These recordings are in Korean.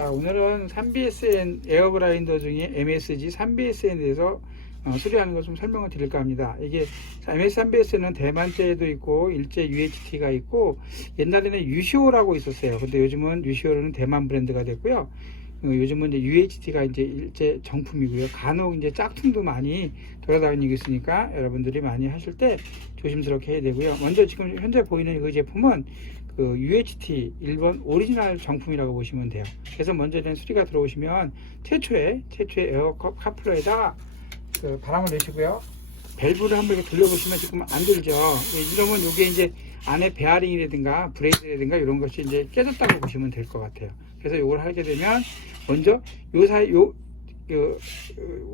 자, 오늘은 3BSN 에어그라인더 중에 MSG 3BSN에 대해서 수리하는 걸 좀 설명을 드릴까 합니다. 이게 MS3BSN은 대만제도 있고 일제 UHT가 있고 옛날에는 유시오라고 있었어요. 근데 요즘은 유시오는 대만 브랜드가 됐고요. 요즘은 이제 UHT가 이제 일제 정품이고요. 간혹 이제 짝퉁도 많이 돌아다니고 있으니까 여러분들이 많이 하실 때 조심스럽게 해야 되고요. 먼저 지금 현재 보이는 그 제품은 그 UHT 일본 오리지널 정품이라고 보시면 돼요. 그래서 먼저 된 수리가 들어오시면 최초의 에어컵 카플러에다가 그 바람을 내시고요. 밸브를 한번 이렇게 돌려보시면 지금 안 돌죠. 이러면 이게 이제 안에 베어링이라든가 브레이드라든가 이런 것이 이제 깨졌다고 보시면 될 것 같아요. 그래서 이걸 하게 되면 먼저 요 사이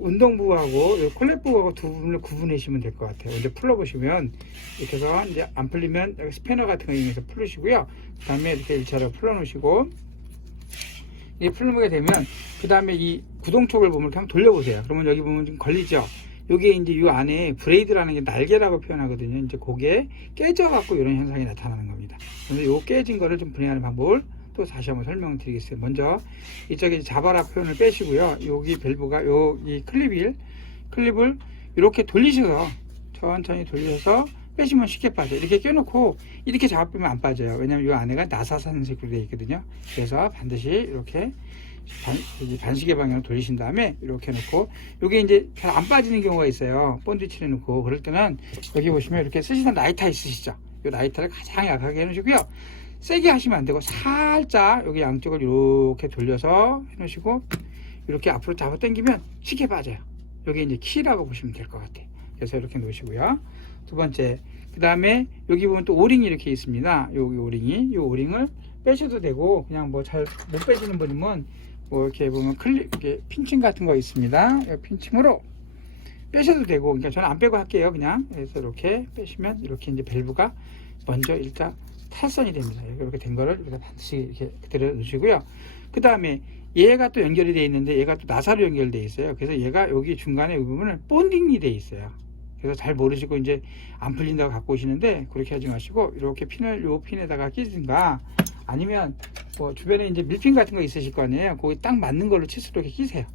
운동부하고 요 콜렛부하고 두 부분을 구분하시면 될 것 같아요. 먼저 풀어보시면 이렇게 해서 이제 안 풀리면 여기 스패너 같은 거 이용해서 풀으시고요. 그 다음에 이렇게 1차로 풀어놓으시고 이 풀게 되면 그 다음에 이 구동 쪽을 보면 이렇게 한번 돌려보세요. 그러면 여기 보면 좀 걸리죠. 요게 이제 이 안에 브레이드라는 게 날개라고 표현하거든요. 이제 그게 깨져갖고 이런 현상이 나타나는 겁니다. 그래서 요 깨진 거를 좀 분해하는 방법을 또 다시 한번 설명을 드리겠습니다. 먼저 이쪽에 잡아라 표현을 빼시고요. 여기 밸브가 이 클립을 이렇게 돌리셔서 천천히 돌려서 빼시면 쉽게 빠져요. 이렇게 껴놓고 이렇게 잡아보면 안 빠져요. 왜냐면 이 안에가 나사산색으로 되어 있거든요. 그래서 반드시 이렇게 반시계 방향으로 돌리신 다음에 이렇게 놓고 이게 이제 잘 안 빠지는 경우가 있어요. 본드 칠해놓고 그럴 때는 여기 보시면 이렇게 쓰시는 라이터 있으시죠? 이 라이터를 가장 약하게 해놓으시고요. 세게 하시면 안 되고 살짝 여기 양쪽을 이렇게 돌려서 해놓으시고 이렇게 앞으로 잡아 당기면 쉽게 빠져요. 여기 이제 키라고 보시면 될 것 같아요. 그래서 이렇게 놓으시고요. 두 번째, 그 다음에 여기 보면 또 오링이 이렇게 있습니다. 여기 오링이, 이 오링을 빼셔도 되고 그냥 뭐 잘 못 빼시는 분이면 뭐 이렇게 보면 이렇게 핀칭 같은 거 있습니다. 이 핀칭으로 빼셔도 되고, 그러니까 저는 안 빼고 할게요. 그냥 그래서 이렇게 빼시면 이렇게 이제 밸브가 먼저 일단 탈선이 됩니다. 이렇게 된 거를 이렇게 반드시 이렇게 그대로 넣으시고요. 그 다음에 얘가 또 연결이 되어 있는데 얘가 또 나사로 연결되어 있어요. 그래서 얘가 여기 중간에 이 부분은 본딩이 되어 있어요. 그래서 잘 모르시고 이제 안 풀린다고 갖고 오시는데 그렇게 하지 마시고 이렇게 핀을 요 핀에다가 끼든가 아니면 뭐 주변에 이제 밀핀 같은 거 있으실 거 아니에요. 거기 딱 맞는 걸로 치수로 이렇게 끼세요.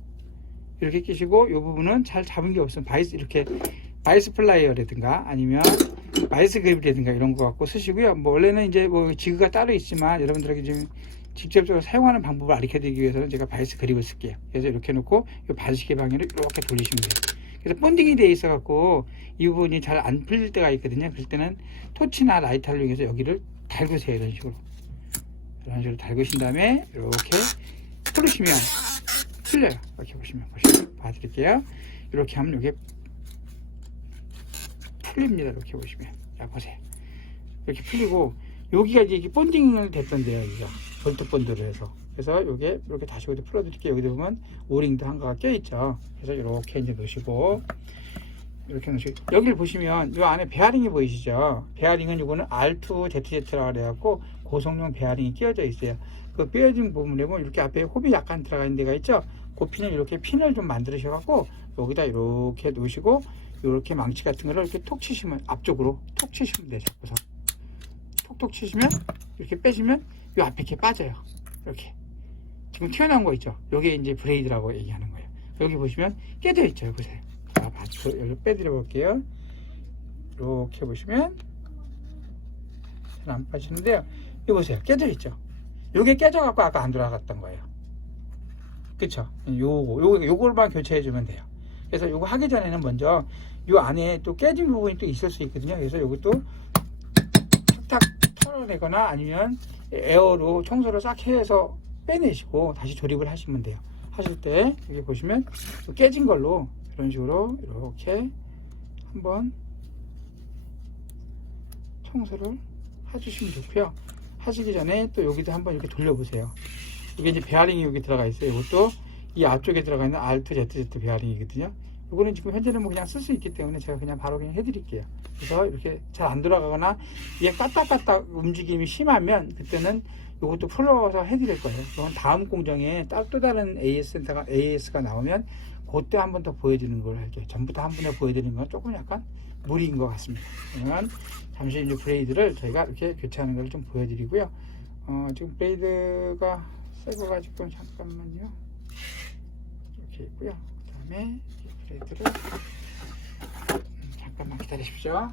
이렇게 끼시고 이 부분은 잘 잡은 게 없으면 바이스 플라이어라든가 아니면 바이스 그립이라든가 이런 거 갖고 쓰시고요. 뭐 원래는 이제 뭐 지그가 따로 있지만 여러분들에게 지금 직접적으로 사용하는 방법을 알려 드리기 위해서는 제가 바이스 그립을 쓸게요. 그래서 이렇게 놓고 이 반시계 방향으로 이렇게 돌리시면 돼요. 그래서 본딩이 되어 있어 갖고 이 부분이 잘 안 풀릴 때가 있거든요. 그럴 때는 토치나 라이터를 이용해서 여기를 달구세요. 이런 식으로 달구신 다음에 이렇게 풀으시면 풀려요. 이렇게 보시면 봐드릴게요. 이렇게 하면 이게 풀립니다. 이렇게 보시면 자 보세요. 이렇게 풀리고 여기가 이제 본딩을 됐던데요. 여기가 볼트 본드를 해서 그래서 요게 이렇게 다시 여기 풀어드릴게요. 여기 보면 오링도 한가가 껴있죠. 그래서 이렇게 이제 넣으시고 이렇게 넣으시고 여기를 보시면 요 안에 베어링이 보이시죠? 베어링은 요거는 R2ZZ라고 그래갖고 고성용 베어링이 끼워져 있어요. 그 끼워진 부분에 보면 이렇게 앞에 홉이 약간 들어가 있는 데가 있죠? 그 핀을 이렇게 핀을 좀 만드셔갖고 여기다 이렇게 놓으시고 이렇게 망치 같은 거를 이렇게 톡 치시면 앞쪽으로 톡 치시면 돼요. 잡고서 톡톡 치시면 이렇게 빼시면 요 앞에 이렇게 빠져요. 이렇게 지금 튀어나온 거 있죠? 요게 이제 브레이드라고 얘기하는 거예요. 여기 보시면 깨져 있죠. 보세요. 자, 여기 빼드려 볼게요. 이렇게 보시면 잘 안 빠지는데요. 이거 보세요. 깨져 있죠? 요게 깨져 갖고 아까 안 돌아갔던 거예요. 그쵸? 요걸만 교체해 주면 돼요. 그래서 요거 하기 전에는 먼저 요 안에 또 깨진 부분이 또 있을 수 있거든요. 그래서 요것도 탁탁 털어내거나 아니면 에어로 청소를 싹 해서 빼내시고 다시 조립을 하시면 돼요. 하실 때 여기 보시면 깨진 걸로 이런 식으로 이렇게 한번 청소를 해주시면 좋고요. 하시기 전에 또 여기도 한번 이렇게 돌려보세요. 이게 이제 베어링이 여기 들어가 있어요. 이것도 이 앞쪽에 들어가 있는 R2ZZ 베어링이거든요. 이거는 지금 현재는 뭐 그냥 쓸 수 있기 때문에 제가 그냥 바로 그냥 해드릴게요. 그래서 이렇게 잘 안 돌아가거나 이게 까딱까딱 움직임이 심하면 그때는 이것도 풀어서 해드릴 거예요. 그건 다음 공정에 또 다른 AS가 나오면 그때 한 번 더 보여드리는 걸 할게요. 전부 다 한 번에 보여드리는 건 조금 약간 무리인 것 같습니다. 그러면 잠시 이제 브레이드를 저희가 이렇게 교체하는 걸 좀 보여드리고요. 지금 브레이드가 새거 가지고 잠깐만요. 이렇게 있고요. 그 다음에 브레이드를 잠깐만 기다리십시오.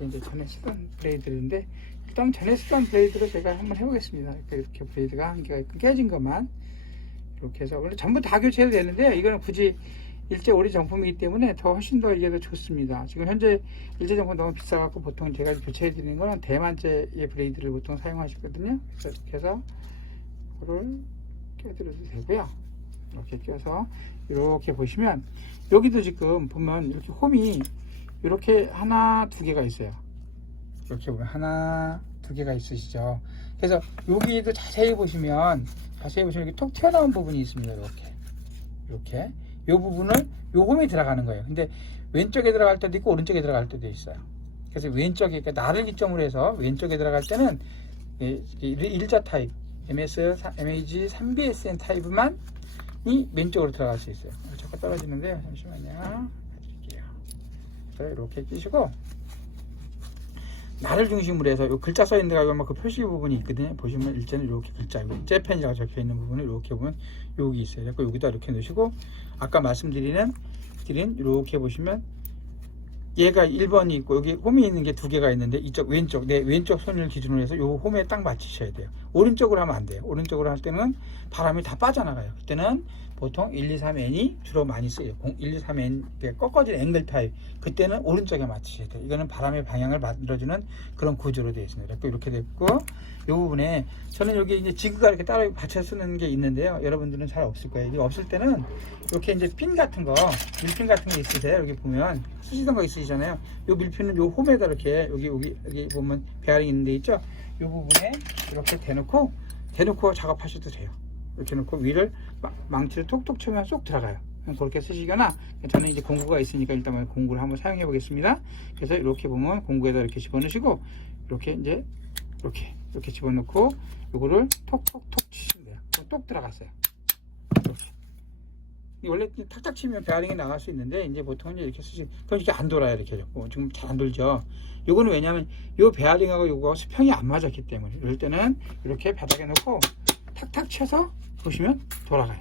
이제 전에 쓰던 브레이드인데 일단 전에 쓰던 브레이드로 제가 한번 해보겠습니다. 이렇게 브레이드가 한 개가 있고 깨진 것만 이렇게 해서 원래 전부 다 교체해도 되는데요. 이거는 굳이 일제 오리 정품이기 때문에 더 훨씬 더 이게 더 좋습니다. 지금 현재 일제 정품 너무 비싸갖고 보통 제가 교체해 드리는 거는 대만제의 브레이드를 보통 사용하시거든요. 그래서 이렇게 해서 이거를 껴드려도 되고요. 이렇게 껴서 이렇게 보시면 여기도 지금 보면 이렇게 홈이 이렇게 하나 두 개가 있어요. 이렇게 보면 하나 두 개가 있으시죠. 그래서 여기도 자세히 보시면 이렇게 톡 튀어나온 부분이 있습니다. 이렇게 이 부분을 요 홈에 들어가는 거예요. 근데 왼쪽에 들어갈 때도 있고 오른쪽에 들어갈 때도 있어요. 그래서 왼쪽에, 그러니까 나를 기점으로 해서 왼쪽에 들어갈 때는 일자 타입 MAG 3BSN 타입만 이 왼쪽으로 들어갈 수 있어요. 자꾸 떨어지는데요. 잠시만요. 이렇게 끼시고 나를 중심으로 해서 요 글자 써있는 데가 그 표시 부분이 있거든요. 보시면 일제는 이렇게 글자 재팬이라고 적혀 있는 부분을 이렇게 보면 여기 있어요. 그래서 여기다 이렇게 넣으시고 아까 말씀드린 이렇게 보시면 얘가 1번이 있고 여기 홈이 있는 게 두 개가 있는데 이쪽 왼쪽 내 왼쪽 손을 기준으로 해서 요 홈에 딱 맞추셔야 돼요. 오른쪽으로 하면 안 돼요. 오른쪽으로 할 때는 바람이 다 빠져나가요. 그때는 보통 123N이 주로 많이 쓰여요. 123N 꺾어진 앵글 타입 그때는 오른쪽에 맞추셔야 돼요. 이거는 바람의 방향을 만들어주는 그런 구조로 되어 있습니다. 이렇게 됐고 이 부분에 저는 여기 이제 지그가 이렇게 따로 받쳐 쓰는 게 있는데요. 여러분들은 잘 없을 거예요. 이게 없을 때는 이렇게 이제 핀 같은 거 밀핀 같은 거 있으세요? 여기 보면 쓰시던 거 있으시잖아요. 이 밀핀은 요 홈에다 이렇게 여기 보면 베어링 있는 데 있죠? 이 부분에 이렇게 대놓고 작업하셔도 돼요. 이렇게 놓고 위를 망치를 톡톡 치면 쏙 들어가요. 그렇게 쓰시거나 저는 이제 공구가 있으니까 일단 공구를 한번 사용해 보겠습니다. 그래서 이렇게 보면 공구에다 이렇게 집어넣으시고 이렇게 이제 이렇게 집어넣고 이거를 톡톡톡 치시면 돼요. 똑 들어갔어요. 이렇게. 원래 탁탁 치면 베어링이 나갈 수 있는데 이제 보통 이렇게 쓰시 그럼 이게 안 돌아요. 이렇게 자꾸 지금 잘 안 돌죠. 요거는 왜냐면 요 베어링하고 요거 수평이 안 맞았기 때문에 이럴 때는 이렇게 바닥에 놓고 탁탁 쳐서 보시면 돌아가요.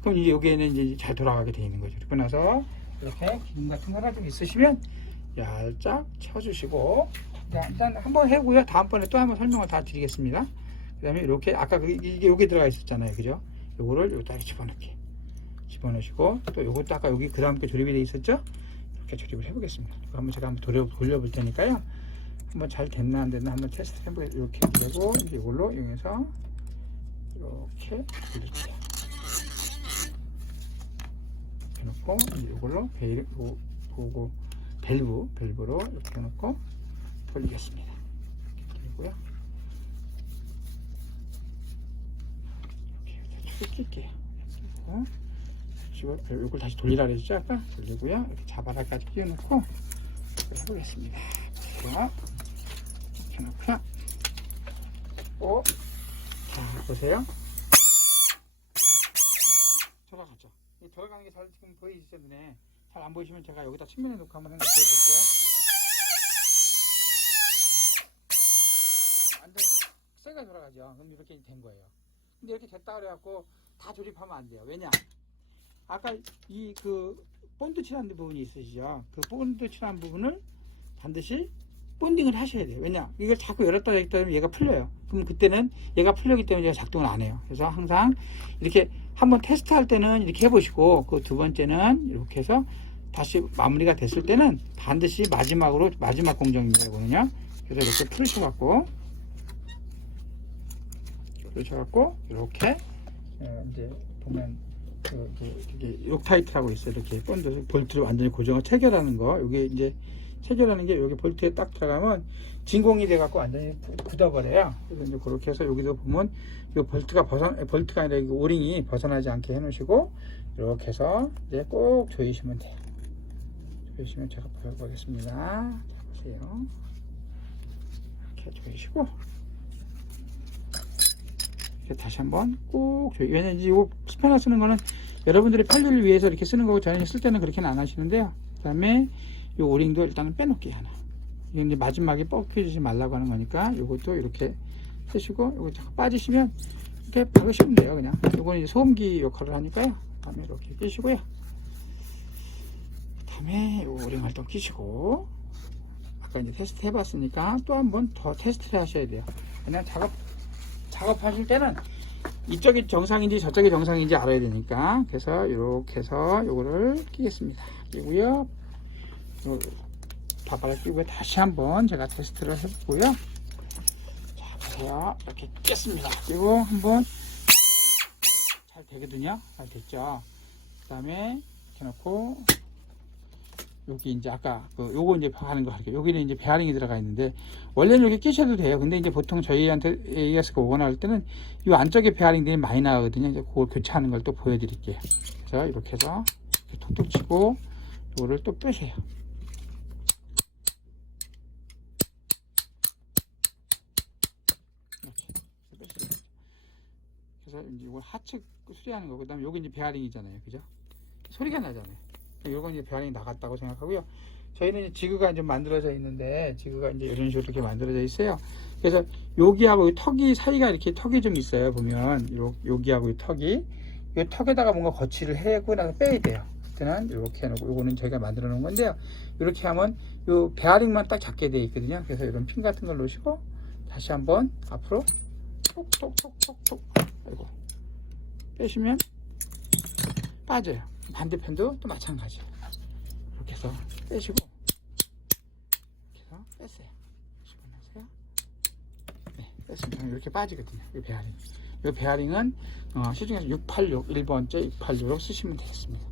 그럼 이제 여기에는 이제 잘 돌아가게 되어 있는 거죠. 그리고 나서 이렇게 기름 같은 거가 좀 있으시면 얇짝 쳐주시고 일단 한번 해고요. 다음번에 또 한번 설명을 다 드리겠습니다. 그 다음에 이렇게 아까 이게 여기 들어가 있었잖아요. 그죠? 요거를 여기다 집어넣으시고 또 요것도 아까 여기 그 다음 게 조립이 되어 있었죠? 이렇게 조립을 해보겠습니다. 한번 제가 한번 돌려볼 테니까요. 한번 잘 됐나 안 됐나 한번 테스트 해보겠습니다. 이렇게 되고 이제 이걸로 이용해서 이렇게 돌릴게요. 해놓고 이제 이걸로 밸브로 이렇게 해놓고 돌리겠습니다. 이렇게 돌리고요. 이렇게 축을 낄게요. 이걸 다시 돌리라 그랬죠? 아까 돌리고요. 이렇게 자바라까지 끼워놓고 해보겠습니다. 이렇게 놓고요. 자, 보세요. 돌아가죠. 이 돌아가는 게 잘 지금 보이시죠? 눈에 잘 안 보이시면 제가 여기다 측면에 놓고 한번 생각해 볼게요. 완전 세게 돌아가죠. 그럼 이렇게 된 거예요. 근데 이렇게 됐다 그래갖고 다 조립하면 안 돼요. 왜냐? 아까 그 본드 칠한 부분이 있으시죠? 그 본드 칠한 부분을 반드시 본딩을 하셔야 돼요. 왜냐? 이걸 자꾸 열었다 닫았다 하면 얘가 풀려요. 그럼 그때는 얘가 풀렸기 때문에 제가 작동을 안 해요. 그래서 항상 이렇게 한번 테스트할 때는 이렇게 해보시고 그 두 번째는 이렇게 해서 다시 마무리가 됐을 때는 반드시 마지막 공정입니다. 이거는요. 그래서 이렇게 풀으셔갖고 이렇게 이제 보면 이게 록타이트라고 있어요. 이렇게 본드 볼트를 완전히 고정을 체결하는 거. 이게 이제 체결하는 게 여기 볼트에 딱 들어가면 진공이 돼 갖고 완전히 굳어버려요. 그래서 이제 그렇게 해서 여기도 보면 이 볼트가 아니라 이 오링이 벗어나지 않게 해 놓으시고 이렇게 해서 이제 꼭 조이시면 돼요. 조이시면 제가 보여보겠습니다. 자, 보세요. 이렇게 조이시고 이렇게 다시 한번 꾹 조여. 왜냐면 이거 스패너 쓰는 거는 여러분들의 편리를 위해서 이렇게 쓰는 거고, 저는 쓸 때는 그렇게는 안 하시는데요. 그 다음에 이 오링도 일단은 빼놓게 하나. 이게 이제 마지막에 뻗겨지지 말라고 하는 거니까 이것도 이렇게 쓰시고, 이거 자꾸 빠지시면 이렇게 박으시면 돼요. 그냥 이거는 이제 소음기 역할을 하니까요. 그 다음에 이렇게 끼시고요. 그 다음에 이 오링 활동 끼시고, 아까 이제 테스트 해봤으니까 또 한 번 더 테스트를 하셔야 돼요. 그냥 작업하실 때는 이쪽이 정상인지 저쪽이 정상인지 알아야 되니까, 그래서 이렇게 해서 요거를 끼겠습니다. 끼고요. 바바를 끼고 다시 한번 제가 테스트를 해보고요. 자, 보세요. 이렇게 끼겠습니다. 끼고 한번 잘 되거든요. 잘 됐죠. 그 다음에 이렇게 놓고, 여기 이제 아까 요거 이제 하는 거 할게요. 여기는 이제 베어링이 들어가 있는데, 원래는 이렇게 끼셔도 돼요. 근데 이제 보통 저희한테 AS가 원할 때는 이 안쪽에 베어링들이 많이 나가거든요. 이제 그걸 교체하는 걸 또 보여드릴게요. 그래서 이렇게 해서 이렇게 톡톡 치고, 요거를 또 빼세요. 이렇게 빼세요. 그래서 이제 이걸 하측 수리하는 거고, 그다음에 여기 이제 베어링이잖아요, 그죠? 소리가 나잖아요. 요건 이제 베어링이 나갔다고 생각하고요. 저희는 이제 지그가 이제 만들어져 있는데, 지그가 이제 이런 식으로 이렇게 만들어져 있어요. 그래서 여기하고 이 턱이 사이가 이렇게 턱이 좀 있어요. 보면 여기하고 이 턱이, 이 턱에다가 뭔가 거치를 하고 나서 빼야 돼요. 그때는 이렇게 해놓고, 요거는 저희가 만들어 놓은 건데요. 이렇게 하면 요 베어링만 딱 잡게 되어 있거든요. 그래서 이런 핀 같은 걸 놓으시고 다시 한번 앞으로 톡톡톡톡톡, 아이고, 빼시면 빠져요. 반대편도 또 마찬가지. 이렇게 해서 빼시고, 이렇게 해서 뺐어요. 집어넣으세요. 네, 뺐습니다. 이렇게 빠지거든요. 이 베어링. 이 베어링은 시중에서 686, 1번째 686을 쓰시면 되겠습니다.